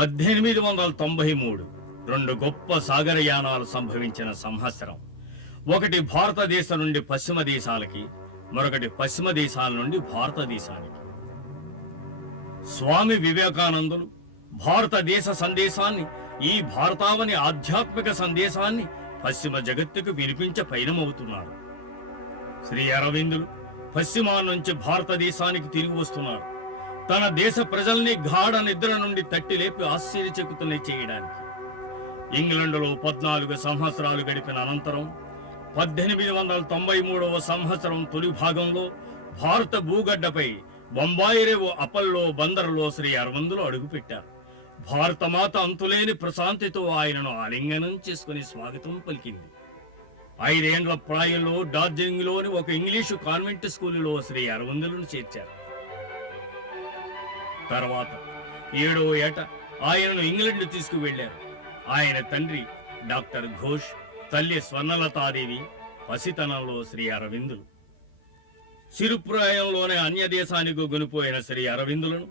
1893 రెండు గొప్ప సాగరయానాలు సంభవించిన సంవత్సరం. ఒకటి భారతదేశం నుండి పశ్చిమ దేశాలకి, మరొకటి పశ్చిమ దేశాల నుండి భారతదేశానికి. స్వామి వివేకానందులు భారతదేశ సందేశాన్ని, ఈ భారతావని ఆధ్యాత్మిక సందేశాన్ని పశ్చిమ జగత్తుకు వినిపించ పయనమవుతున్నారు. శ్రీ అరవిందులు పశ్చిమాల నుంచి భారతదేశానికి తిరిగి వస్తున్నారు, తన దేశ ప్రజల్ని గాఢ నిద్ర నుండి తట్టి లేపి ఆశ్చర్యచకితుల్ని చేయడానికి. ఇంగ్లండులో 14 సంవత్సరాలు గడిపిన అనంతరం 1893వ సంవత్సరం తొలి భాగంలో భారత భూగడ్డపై బొంబాయి రేవు అపల్లో బందరులో శ్రీ అరవిందులు అడుగుపెట్టారు. భారతమాత అంతులేని ప్రశాంతితో ఆయనను ఆలింగనం చేసుకుని స్వాగతం పలికింది. 5 ఏండ్ల ప్రాయంలో డార్జిలింగ్లోని ఒక ఇంగ్లీషు కాన్వెంట్ స్కూలులో శ్రీ అరవిందులను చేర్చారు. తర్వాత 7వ ఏట ఆయనను ఇంగ్లండ్ తీసుకువెళ్లారు. ఆయన తండ్రి డాక్టర్ ఘోష్, తల్లి స్వర్ణలతాదేవి పసితనంలో శ్రీ అరవిందులు. చిరుప్రాయంలోనే అన్య దేశానికి గొనిపోయిన శ్రీ అరవిందులను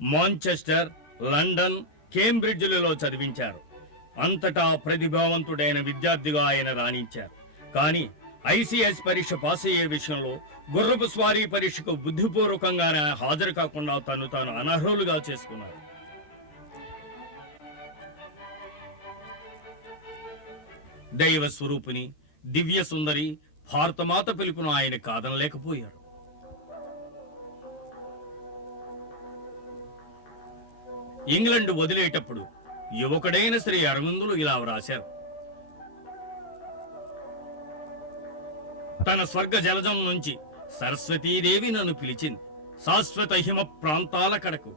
మాంచెస్టర్, లండన్, కేంబ్రిడ్జ్లలో చదివించారు. అంతటా ప్రతిభావంతుడైన విద్యార్థిగా ఆయన రాణించారు. కానీ ఐసీఎస్ పరీక్ష పాస్ అయ్యే విషయంలో గుర్రపు స్వారీ పరీక్షకు బుద్ధిపూర్వకంగానే హాజరు కాకుండా తాను అనర్హులుగా చేసుకున్నారు. దైవ స్వరూపిణి, దివ్య సుందరి భారతమాత పిలుపును ఆయన కాదనలేకపోయారు. ఇంగ్లండ్ వదిలేటప్పుడు యువకుడైన శ్రీ అరవిందులు ఇలా వ్రాశారు: తన స్వర్గ జలజం నుంచి సరస్వతీదేవి నన్ను పిలిచింది. శాశ్వత హిమ ప్రాంతాల కడకు,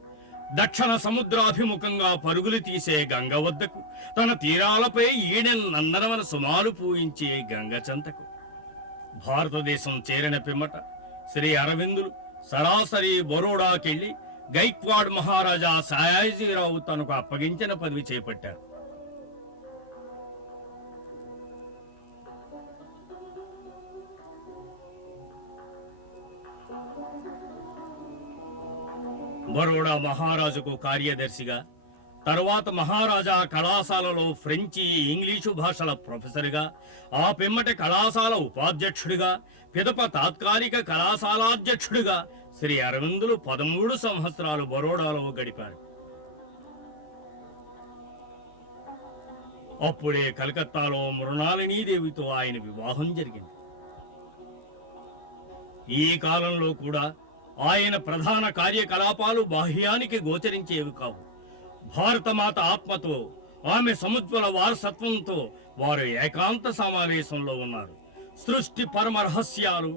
దక్షిణ సముద్రాభిముఖంగా పరుగులు తీసే గంగ వద్దకు, తన తీరాలపై ఈడెన్ నందనవన సుమాలు పూయించే గంగ చెంతకు. భారతదేశం చేరిన పిమ్మట శ్రీ అరవిందులు సరాసరి బరోడాకెళ్లి గైక్వాడ్ మహారాజా సయాజీరావు తనకు అప్పగించిన పదవి చేపట్టారు. బరోడా మహారాజుకు కార్యదర్శిగా, తరువాత మహారాజా కళాశాలలో ఫ్రెంచి, ఇంగ్లీషు భాషల ప్రొఫెసర్గా, ఆ పిమ్మట కళాశాల ఉపాధ్యక్షుడిగా, పిదప తాత్కాలిక కళాశాలాధ్యక్షుడిగా శ్రీ అరవిందులు 13 సంవత్సరాలు బరోడాలో గడిపారు. అప్పుడే కలకత్తాలో మృణాలినీదేవితో ఆయన వివాహం జరిగింది. ఈ కాలంలో కూడా ఆయన ప్రధాన కార్యకలాపాలు బాహ్యానికి గోచరించేవి కావు. భారతమాత ఆత్మతో, ఆమె సముజ్వల వారసత్వంతో వారు ఏకాంత సమావేశంలో ఉన్నారు. సృష్టి పరమ రహస్యాలు,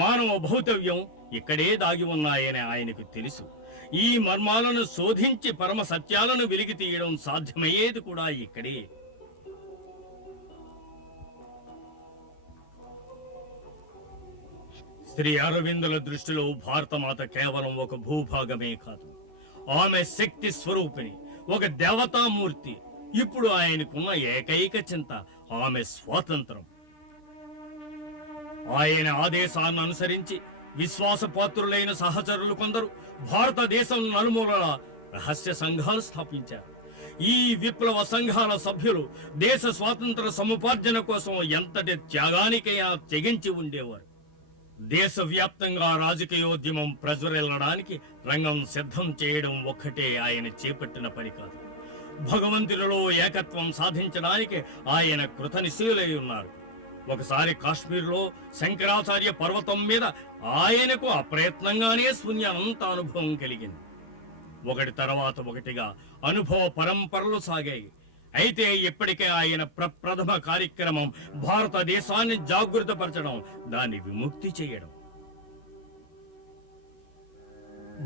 మానవ భౌతవ్యం ఇక్కడే దాగి ఉన్నాయని ఆయనకు తెలుసు. ఈ మర్మాలను శోధించి పరమ సత్యాలను వెలికి తీయడం సాధ్యమయ్యేది కూడా ఇక్కడే. శ్రీ అరవిందుల దృష్టిలో భారతమాత కేవలం ఒక భూభాగమే కాదు, ఆమె శక్తి స్వరూపిణి, ఒక దేవతామూర్తి. ఇప్పుడు ఆయనకున్న ఏకైక చింత ఆమె స్వాతంత్రం. ఆయన ఆదేశాన్ని అనుసరించి విశ్వాసపాత్రులైన సహచరులు కొందరు భారతదేశం నలుమూలల రహస్య సంఘాలు స్థాపించారు. ఈ విప్లవ సంఘాల సభ్యులు దేశ స్వాతంత్ర సముపార్జన కోసం ఎంతటి త్యాగానికైనా తెగించి ఉండేవారు. దేశవ్యాప్తంగా రాజకీయోద్యమం ప్రజ్వరిల్లడానికి రంగం సిద్ధం చేయడం ఒక్కటే ఆయన చేపట్టిన పని కాదు. భగవంతుడిలో ఏకత్వం సాధించడానికి ఆయన కృతనిశ్చయులై ఉన్నారు. ఒకసారి కాశ్మీర్లో శంకరాచార్య పర్వతం మీద ఆయనకు అప్రయత్నంగానే శూన్యానంత అనుభవం కలిగింది. ఒకటి తర్వాత ఒకటిగా అనుభవ పరంపరలు సాగాయి. అయితే ఇప్పటికే ఆయన ప్రప్రథమ కార్యక్రమం భారతదేశాన్ని జాగృతపరచడం, దాన్ని విముక్తి చేయడం.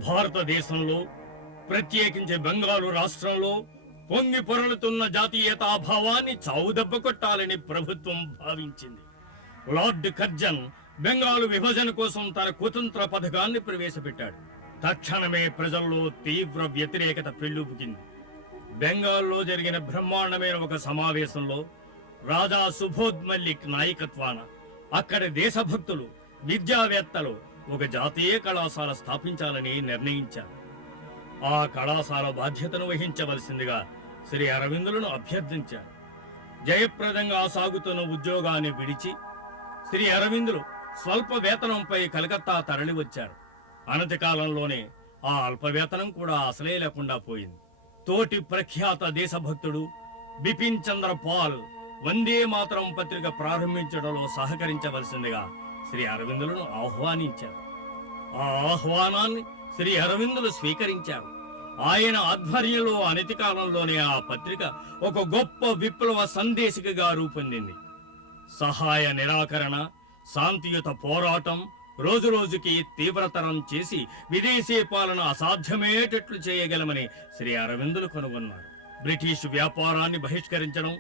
భారతదేశంలో, ప్రత్యేకించి బెంగాలు రాష్ట్రంలో పొంగి పొరలుతున్న జాతీయతాభావాన్ని చావుదెబ్బ కొట్టాలని ప్రభుత్వం భావించింది. లార్డ్ కర్జన్ బెంగాలు విభజన కోసం తన కుతంత్ర పథకాన్ని ప్రవేశపెట్టాడు. తక్షణమే ప్రజల్లో తీవ్ర వ్యతిరేకత పెళ్లుబుకింది. బెంగాల్లో జరిగిన బ్రహ్మాండమైన ఒక సమావేశంలో రాజా సుబోధ్ మల్లిక్ నాయకత్వాన అక్కడి దేశభక్తులు, విద్యావేత్తలు ఒక జాతీయ కళాశాల స్థాపించాలని నిర్ణయించారు. ఆ కళాశాల బాధ్యతను వహించవలసిందిగా శ్రీ అరవిందులను అభ్యర్థించారు. జయప్రదంగా సాగుతున్న ఉద్యోగాన్ని విడిచి శ్రీ అరవిందులు స్వల్ప వేతనంపై కలకత్తా తరలివచ్చారు. అనతి కాలంలోనే ఆ అల్ప వేతనం కూడా అసలే లేకుండా పోయింది. తోటి ప్రఖ్యాత దేశభక్తుడు బిపిన్ చంద్ర పాల్ వందే మాతరం పత్రిక ప్రారంభించడంలో సహకరించవలసిందిగా శ్రీ అరవిందులను ఆహ్వానించారు. ఆ ఆహ్వానాన్ని శ్రీ అరవిందులు స్వీకరించారు. ఆయన ఆధ్వర్యంలో అనతి కాలంలోనే ఆ పత్రిక ఒక గొప్ప విప్లవ సందేశికగా రూపొందింది. సహాయ నిరాకరణ, శాంతియుత పోరాటం రోజురోజుకి తీవ్రతరం చేసి విదేశీ పాలన అసాధ్యమేటట్లు చేయగలమని శ్రీ అరవిందులు కనుగొన్నారు. బ్రిటిష్ వ్యాపారాన్ని బహిష్కరించడం,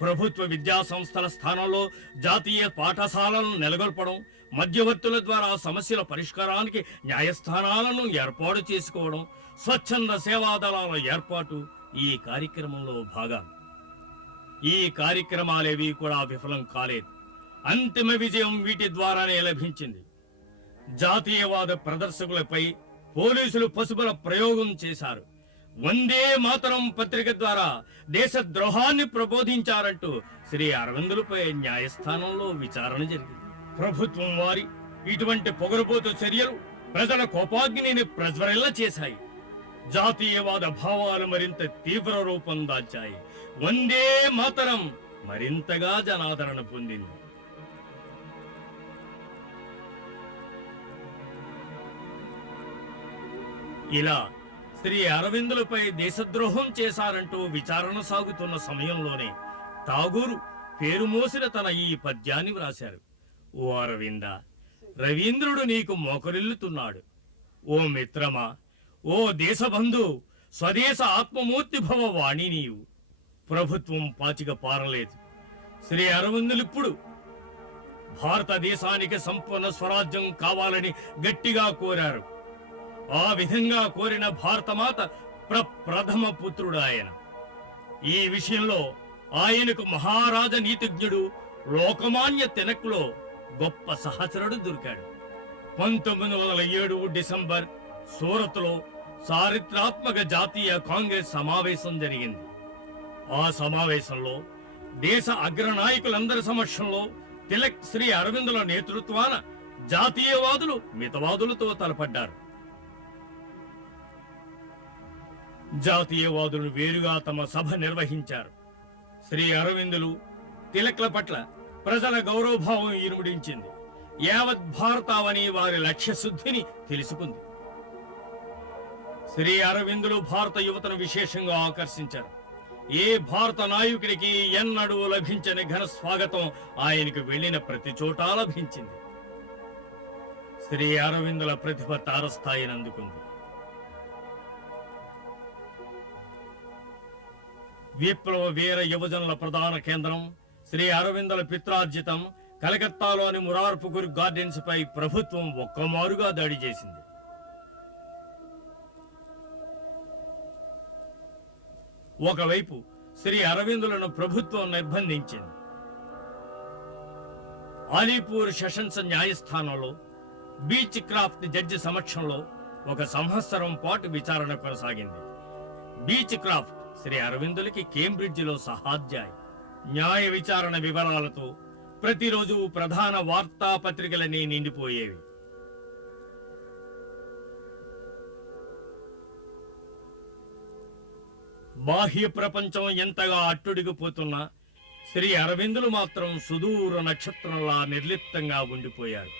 ప్రభుత్వ విద్యా సంస్థల స్థానంలో జాతీయ పాఠశాలను నెలకొల్పడం, మధ్యవర్తుల ద్వారా సమస్యల పరిష్కారానికి న్యాయస్థానాలను ఏర్పాటు చేసుకోవడం, స్వచ్ఛంద సేవాదళాల ఏర్పాటు ఈ కార్యక్రమంలో భాగాలు. ఈ కార్యక్రమాలేవి కూడా విఫలం కాలేదు. అంతిమ విజయం వీటి ద్వారానే లభించింది. జాతీయవాద ప్రదర్శకులపై పోలీసులు పసుపుల ప్రయోగం చేశారు. వందే మాతరం పత్రిక ద్వారా దేశద్రోహాన్ని ప్రబోధించారంటూ శ్రీ అరవిందులపై న్యాయస్థానంలో విచారణ జరిగింది. ప్రభుత్వం వారి ఇటువంటి పొగరుబోతు చర్యలు ప్రజల కోపాగ్నిని ప్రజ్వరిల్ల చేశాయి. జాతీయవాద భావాలు మరింత తీవ్ర రూపం దాల్చాయి. వందే మాతరం మరింతగా జనాదరణ పొందింది. ఇలా శ్రీ అరవిందులపై దేశద్రోహం చేశారంటూ విచారణ సాగుతున్న సమయంలోనే ఠాగూరు పేరు మోసిన తన ఈ పద్యాన్ని వ్రాశారు. ఓ అరవింద, రవీంద్రుడు నీకు మోకరిల్లుతున్నాడు. ఓ మిత్రమా, ఓ దేశబంధు, స్వదేశ ఆత్మమూర్తి భవ వాణి నీవు. ప్రభుత్వం పాచిక పారలేదు. శ్రీ అరవిందులిప్పుడు భారతదేశానికి సంపూర్ణ స్వరాజ్యం కావాలని గట్టిగా కోరారు. ఆ విధంగా కోరిన భారతమాత ప్రథమ పుత్రుడు ఆయన. ఈ విషయంలో ఆయనకు మహారాజ నీతిజ్ఞుడు లోకమాన్య తిలక్లో గొప్ప సహచరుడు దొరికాడు. 1907 డిసెంబర్ సూరత్లో చారిత్రాత్మక జాతీయ కాంగ్రెస్ సమావేశం జరిగింది. ఆ సమావేశంలో దేశ అగ్రనాయకులందరి సమక్షంలో తిలక్ శ్రీ అరవిందుల నేతృత్వాన జాతీయవాదులు మితవాదులతో తలపడ్డారు. జాతీయవాదులు వేరుగా తమ సభ నిర్వహించారు. శ్రీ అరవిందులు తిలక్ల పట్ల ప్రజల గౌరవభావం ఇనుమడించింది. యావత్ భారతావని వారి లక్ష్యశుద్ధిని తెలుసుకుంది. శ్రీ అరవిందులు భారత యువతను విశేషంగా ఆకర్షించారు. ఏ భారత నాయకుడికి ఎన్నడూ లభించని ఘన స్వాగతం ఆయనకు వెళ్లిన ప్రతి చోటా లభించింది. శ్రీ అరవిందుల ప్రతిభ తారస్థాయిని అందుకుంది. విప్లవ వీర యువజనుల ప్రధాన కేంద్రం శ్రీ అరవిందుల పిత్రార్జితం కలకత్తాలోని మురార్పుకుర్ గార్డెన్స్ పై ప్రభుత్వం ఒక్కమారుగా దాడి చేసింది. ఒకవైపు శ్రీ అరవిందులను ప్రభుత్వం నిర్బంధించింది. అలీపూర్ సెషన్స్ న్యాయస్థానంలో బీచ్ క్రాఫ్ట్ జడ్జి సమక్షంలో 1 సంవత్సరం పాటు విచారణ కొనసాగింది. బీచ్ క్రాఫ్ట్ శ్రీ అరవిందులకి కేంబ్రిడ్జిలో సహాధ్యాయి. న్యాయ విచారణ వివరాలతో ప్రతిరోజు ప్రధాన వార్తాపత్రికలన్నీ నిండిపోయేవి. బాహ్య ప్రపంచం ఎంతగా అట్టుడిగిపోతున్నా శ్రీ అరవిందులు మాత్రం సుదూర నక్షత్రంలా నిర్లిప్తంగా ఉండిపోయారు.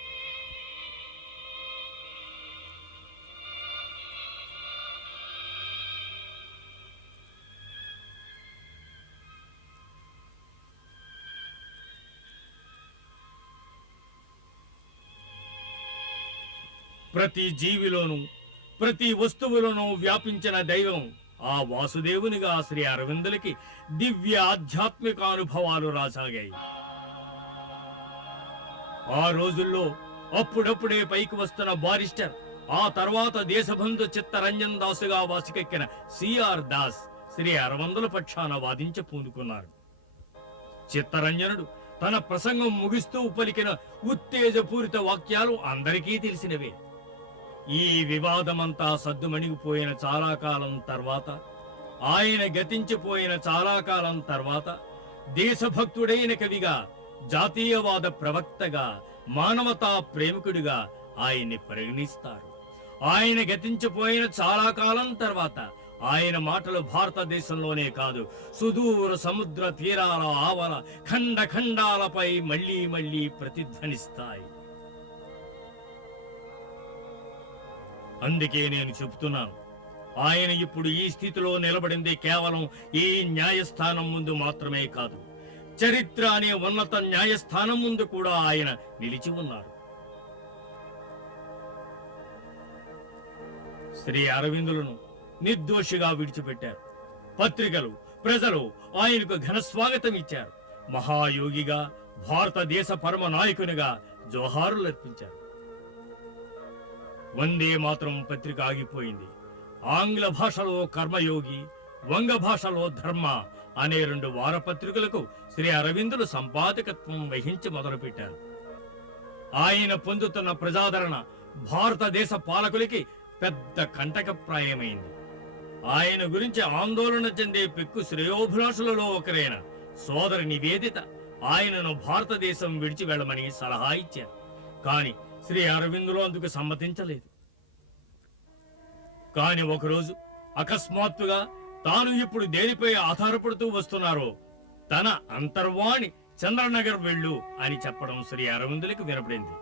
ప్రతి జీవిలోనూ ప్రతి వస్తువులోనూ వ్యాపించిన దైవం ఆ వాసుదేవునిగా శ్రీ అరవిందులకి దివ్య ఆధ్యాత్మిక అనుభవాలు రాసాగాయి. ఆ రోజుల్లో అప్పుడప్పుడే పైకి వస్తున్న బారిస్టర్, ఆ తర్వాత దేశబంధు చిత్తరంజన్ దాసుగా వాసికెక్కిన సిఆర్ దాస్ శ్రీ అరవిందుల పక్షాన వాదించి పూనుకున్నారు. చిత్తరంజనుడు తన ప్రసంగం ముగిస్తూ పలికిన ఉత్తేజపూరిత వాక్యాలు అందరికీ తెలిసినవే. ఈ వివాదమంతా సద్దుమణిగిపోయిన చాలా కాలం తర్వాత, ఆయన గతించిపోయిన చాలా కాలం తర్వాత, దేశభక్తుడైన కవిగా, జాతీయవాద ప్రవక్తగా, మానవతా ప్రేమికుడిగా ఆయన్ని పరిగణిస్తారు. ఆయన గతించిపోయిన చాలా కాలం తర్వాత ఆయన మాటలు భారతదేశంలోనే కాదు, సుదూర సముద్ర తీరాల ఆవల ఖండ ఖండాలపై మళ్లీ మళ్లీ ప్రతిధ్వనిస్తాయి. అందుకే నేను చెబుతున్నాను, ఆయన ఇప్పుడు ఈ స్థితిలో నిలబడింది కేవలం ఈ న్యాయస్థానం ముందు మాత్రమే కాదు, చరిత్ర అనే ఉన్నత న్యాయస్థానం ముందు కూడా ఆయన నిలిచి ఉన్నారు. శ్రీ అరవిందులను నిర్దోషిగా విడిచిపెట్టారు. పత్రికలు, ప్రజలు ఆయనకు ఘన స్వాగతం ఇచ్చారు. మహాయోగిగా, భారతదేశ పరమ నాయకునిగా జోహారులర్పించారు. వందే మాత్రం పత్రిక ఆగిపోయింది. ఆంగ్ల భాషలో కర్మయోగి, వంగ భాషలో ధర్మ అనే 2 వారపత్రికలకు శ్రీ అరవిందులు సంపాదకత్వం వహించి మొదలుపెట్టారు. ఆయన పొందుతున్న ప్రజాదరణ భారతదేశ పాలకులకి పెద్ద కంటకప్రాయమైంది. ఆయన గురించి ఆందోళన చెందే పెక్కు శ్రేయోభిలాషులలో ఒకరైన సోదరి నివేదిత ఆయనను భారతదేశం విడిచి వెళ్ళమని సలహా ఇచ్చారు. కాని శ్రీ అరవిందులు అందుకు సమ్మతించలేదు. కాని ఒకరోజు అకస్మాత్తుగా తాను ఇప్పుడు దేనిపై ఆధారపడుతూ వస్తున్నారో తన అంతర్వాణి చంద్రనగర్ వెళ్ళు అని చెప్పడం శ్రీ అరవిందులకు వినపడింది.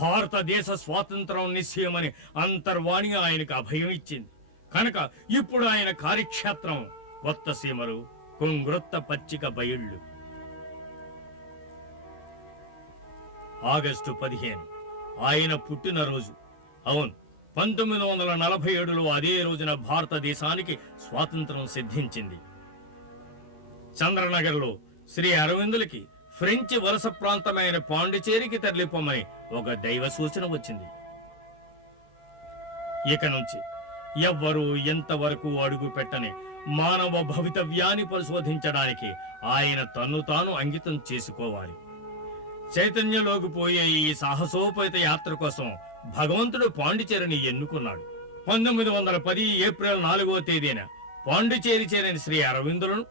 భారతదేశ స్వాతంత్రం నిశ్చయమని అంతర్వాణి ఆయనకు అభయం ఇచ్చింది. కనుక ఇప్పుడు ఆయన కార్యక్షేత్రం కొత్త సీమలు, కొంగ్రొత్త పచ్చిక బయళ్ళు. ఆగస్టు 15 ఆయన పుట్టినరోజు. అవును, 1947లో అదే రోజున భారతదేశానికి స్వాతంత్రం సిద్ధించింది. చంద్రనగర్లో శ్రీ అరవిందులకి ఫ్రెంచి వలస ప్రాంతమైన పాండిచేరికి తరలిపోమని ఒక దైవ సూచన వచ్చింది. ఇక నుంచి ఎవ్వరూ ఎంతవరకు అడుగు పెట్టని మానవ భవితవ్యాన్ని పరిశోధించడానికి ఆయన తన్ను తాను అంకితం చేసుకోవాలి. చైతన్యలోకి పోయే ఈ సాహసోపేత యాత్ర కోసం భగవంతుడు పాండిచేరిని ఎన్నుకున్నాడు. 1910 ఏప్రిల్ 4వ తేదీన పాండిచేరి చేరిన శ్రీ అరవిందులను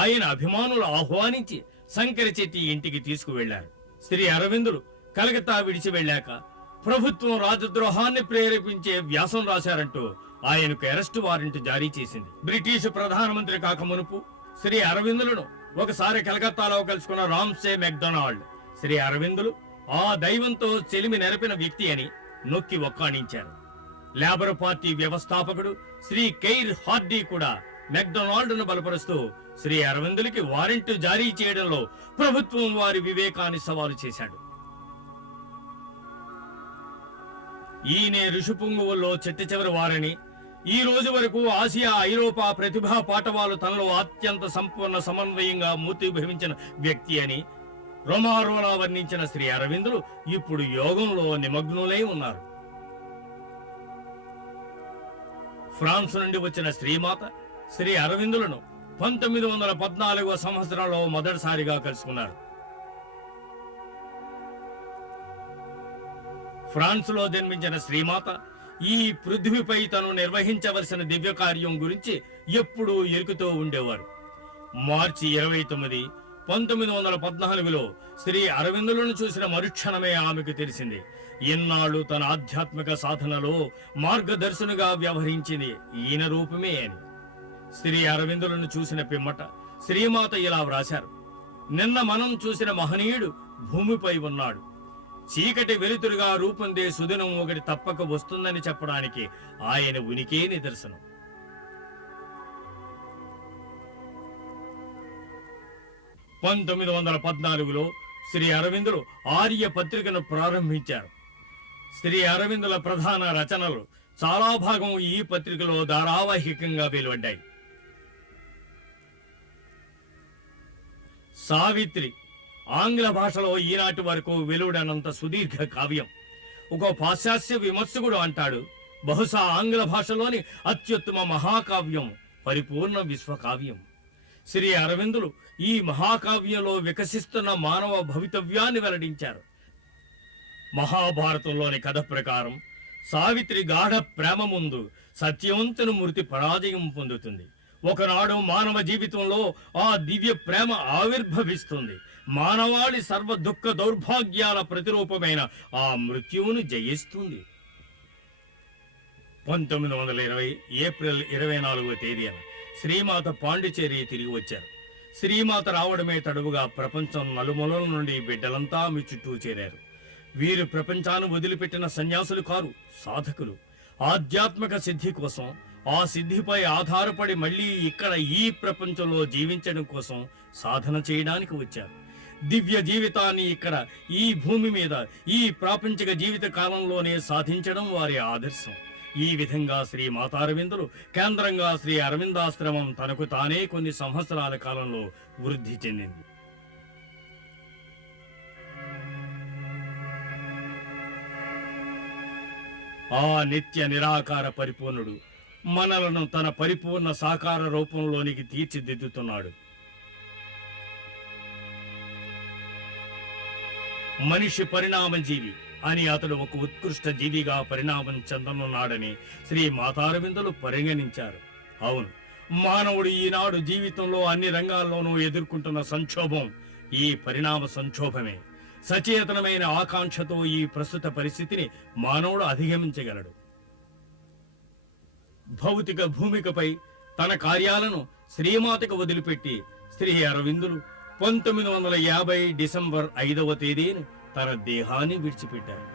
ఆయన అభిమానులు ఆహ్వానించి శంకర చెట్టి ఇంటికి తీసుకువెళ్లారు. శ్రీ అరవిందులు కలకత్తా విడిచి వెళ్ళాక ప్రభుత్వం రాజద్రోహాన్ని ప్రేరేపించే వ్యాసం రాశారంటూ ఆయనకు అరెస్టు వారెంట్ జారీ చేసింది. బ్రిటిష్ ప్రధానమంత్రి కాక మునుపు శ్రీ అరవిందులను ఒకసారి కలకత్తాలో కలుసుకున్న రామ్సే మెక్డొనాల్డ్ శ్రీ అరవిందులు ఆ దైవంతో చెలిమి నెరపిన వ్యక్తి అని నొక్కి ఒక్కాణించారు. లేబర్ పార్టీ వ్యవస్థాపకుడు శ్రీ కెయిర్ హార్డీ కూడా మెక్డొనాల్డ్ ను బలపరుస్తూ శ్రీ అరవిందులకి వారెంట్ జారీ చేయడంలో ప్రభుత్వం వారి వివేకాన్ని సవాలు చేశాడు. ఈయనే ఋషిపుంగువుల్లో చిట్ట చివరి వారని, ఈ రోజు వరకు ఆసియా, ఐరోపా ప్రతిభా పాటవాలు తనలో అత్యంత సంపూర్ణ సమన్వయంగా మూర్తిభవించిన వ్యక్తి అని రోమారోలా వర్ణించిన శ్రీ అరవిందులు ఇప్పుడు యోగంలో నిమగ్నులై ఉన్నారు. ఫ్రాన్స్ నుండి వచ్చిన శ్రీమాత శ్రీ అరవిందులను 1914వ సంవత్సరంలో మొదటిసారిగా కలుసుకున్నారు. ఫ్రాన్స్ లో జన్మించిన శ్రీమాత ఈ పృథ్వీపై తను నిర్వహించవలసిన దివ్య కార్యం గురించి ఎప్పుడూ ఎరుకుతూ ఉండేవారు. మార్చి 29, 1914లో శ్రీ అరవిందులను చూసిన మరుక్షణమే ఆమెకు తెలిసింది, ఇన్నాళ్ళు తన ఆధ్యాత్మిక సాధనలో మార్గదర్శనుగా వ్యవహరించింది ఈయన రూపమే అని. శ్రీ అరవిందులను చూసిన పిమ్మట శ్రీమాత ఇలా వ్రాశారు: నిన్న మనం చూసిన మహనీయుడు భూమిపై ఉన్నాడు. చీకటి వెలుతురుగా రూపొందే సుదినం ఒకటి తప్పక వస్తుందని చెప్పడానికి ఆయన ఉనికే నిదర్శనం. పంతొమ్మిది 1914లో శ్రీ అరవిందులు ఆర్య పత్రికను ప్రారంభించారు. శ్రీ అరవిందుల ప్రధాన రచనలు చాలా భాగం ఈ పత్రికలో ధారావాహికంగా వెలువడ్డాయి. సావిత్రి ఆంగ్ల భాషలో ఈనాటి వరకు వెలువడనంత సుదీర్ఘ కావ్యం. ఒక పాశ్చాత్య విమర్శకుడు అంటాడు, బహుశా ఆంగ్ల భాషలోని అత్యుత్తమ మహాకావ్యం, పరిపూర్ణ విశ్వకావ్యం. శ్రీ అరవిందులు ఈ మహాకావ్యంలో వికసిస్తున్న మానవ భవితవ్యాన్ని వెల్లడించారు. మహాభారతంలోని కథ ప్రకారం సావిత్రి గాఢ ప్రేమ ముందు సత్యవంతుని మృతి పరాజయం పొందుతుంది. ఒకనాడు మానవ జీవితంలో ఆ దివ్య ప్రేమ ఆవిర్భవిస్తుంది. మానవాళి సర్వ దుఃఖ దౌర్భాగ్యాల ప్రతిరూపమైన ఆ మృత్యువును జయిస్తుంది. 1920 ఏప్రిల్ 24వ తేదీన శ్రీమాత పాండిచేరి తిరిగి వచ్చారు. శ్రీమాత రావడమే తడువుగా ప్రపంచం నలుమూలల నుండి బిడ్డలంతా మీ చుట్టూ చేరారు. వీరు ప్రపంచాన్ని వదిలిపెట్టిన సన్యాసులు కారు, సాధకులు. ఆధ్యాత్మిక సిద్ధి కోసం, ఆ సిద్ధిపై ఆధారపడి మళ్ళీ ఇక్కడ ఈ ప్రపంచంలో జీవించడం కోసం సాధన చేయడానికి వచ్చారు. దివ్య జీవితాన్ని ఇక్కడ ఈ భూమి మీద ఈ ప్రాపంచిక జీవిత కాలంలోనే సాధించడం వారి ఆదర్శం. ఈ విధంగా శ్రీ మాతారవిందులు కేంద్రంగా శ్రీ అరవిందాశ్రమం తనకు తానే కొన్ని సంవత్సరాల కాలంలో వృద్ధి చెందింది. ఆ నిత్య నిరాకార పరిపూర్ణుడు మనలను తన పరిపూర్ణ సాకార రూపంలోనికి తీర్చిదిద్దుతున్నాడు. మనిషి పరిణామజీవి అని అతడు ఒక ఉత్కృష్ట జీవిగా పరిణామం చెందనున్నాడని శ్రీ మాతారవిందులు పరిగణించారు. అవును, మానవుడు ఈనాడు జీవితంలో అన్ని రంగాల్లోనూ ఎదుర్కొంటున్న సంక్షోభం ఈ పరిణామ సంక్షోభమే. సచేతనమైన ఆకాంక్షతో ఈ ప్రస్తుత పరిస్థితిని మానవుడు అధిగమించగలడు. భౌతిక భూమికపై తన కార్యాలను శ్రీమాతకు వదిలిపెట్టి శ్రీ అరవిందులు 1950 డిసెంబర్ 5వ తేదీన తన దేహాన్ని విడిచిపెట్టారు.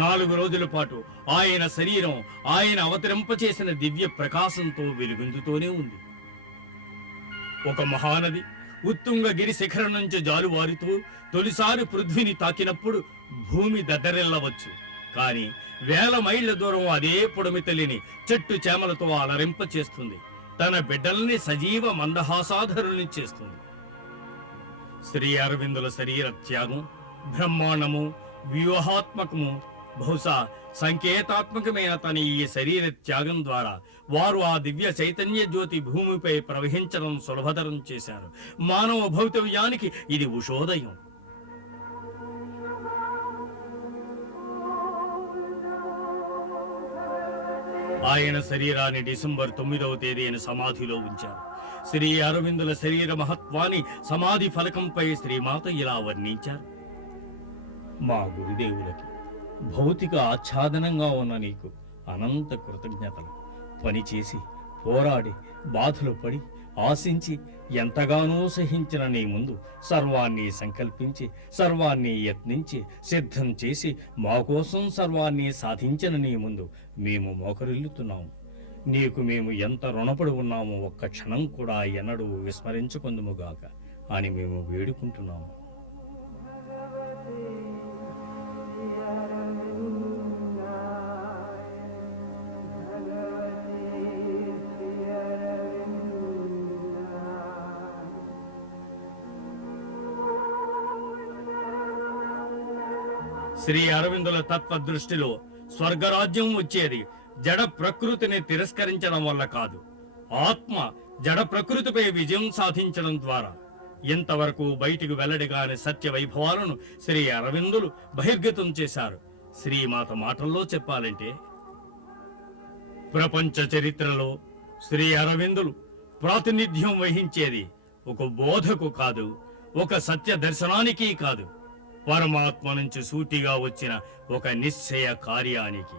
నాలుగు రోజుల పాటు ఆయన శరీరం ఆయన అవతరింపచేసిన దివ్య ప్రకాశంతో వెలుగొందుతూనే ఉంది. ఒక మహానది ఉత్తుంగగిరి శిఖరం నుంచి జాలువారుతూ తొలిసారి పృథ్వీని తాకినప్పుడు భూమి దద్దరిల్లవచ్చు. కాని వేల మైళ్ల దూరం అదే పొడమి తల్లిని చెట్టు చేమలతో అలరింపచేస్తుంది. తన బిడ్డల్ని సజీవ మందహాసాధరుల్ని చేస్తుంది. శ్రీ అరవిందుల శరీర త్యాగం బ్రహ్మాండము, వ్యూహాత్మకము, బహుశా సంకేతాత్మకమైన తన ఈ శరీర త్యాగం ద్వారా వారు ఆ దివ్య చైతన్య జ్యోతి భూమిపై ప్రవహించడం సులభతరం చేశారు. మానవ భౌతవ్యానికి ఇది ఉషోదయం. ఆయన శరీరాన్ని డిసెంబర్ 9వ తేదీన సమాధిలో ఉంచారు. శ్రీ అరవిందుల శరీర మహత్వాన్ని సమాధి ఫలకంపై శ్రీమాత ఇలా వర్ణించారు. మా గురుదేవులకి భౌతిక ఆచ్ఛాదనంగా ఉన్న నీకు అనంత కృతజ్ఞతలు. పనిచేసి పోరాడి బాధలు పడి ఆశించి ఎంతగానో సహించిన నీ ముందు సర్వాన్ని సంకల్పించి సర్వాన్ని యత్నించి సిద్ధం చేసి మా కోసం సర్వాన్ని సాధించిన నీ ముందు మేము మోకరిల్లుతున్నాము. నీకు మేము ఎంత రుణపడి ఉన్నామో ఒక్క క్షణం కూడా ఎన్నడూ విస్మరించుకుందుముగాక అని మేము వేడుకుంటున్నాము. శ్రీ అరవిందుల తత్వ దృష్టిలో స్వర్గరాజ్యం వచ్చేది జడ ప్రకృతిని తిరస్కరించడం వల్ల కాదు, ఆత్మ జడ ప్రకృతిపై విజయం సాధించడం ద్వారా. ఇంతవరకు బయటికి వెల్లడిగాని సత్య వైభవాలను శ్రీ అరవిందులు బహిర్గతం చేశారు. శ్రీమాత మాటల్లో చెప్పాలంటే, ప్రపంచ చరిత్రలో శ్రీ అరవిందులు ప్రాతినిధ్యం వహించేది ఒక బోధకు కాదు, ఒక సత్య దర్శనానికి కాదు, పరమాత్మ నుంచి సూటిగా వచ్చిన ఒక నిశ్చయ కార్యానికి.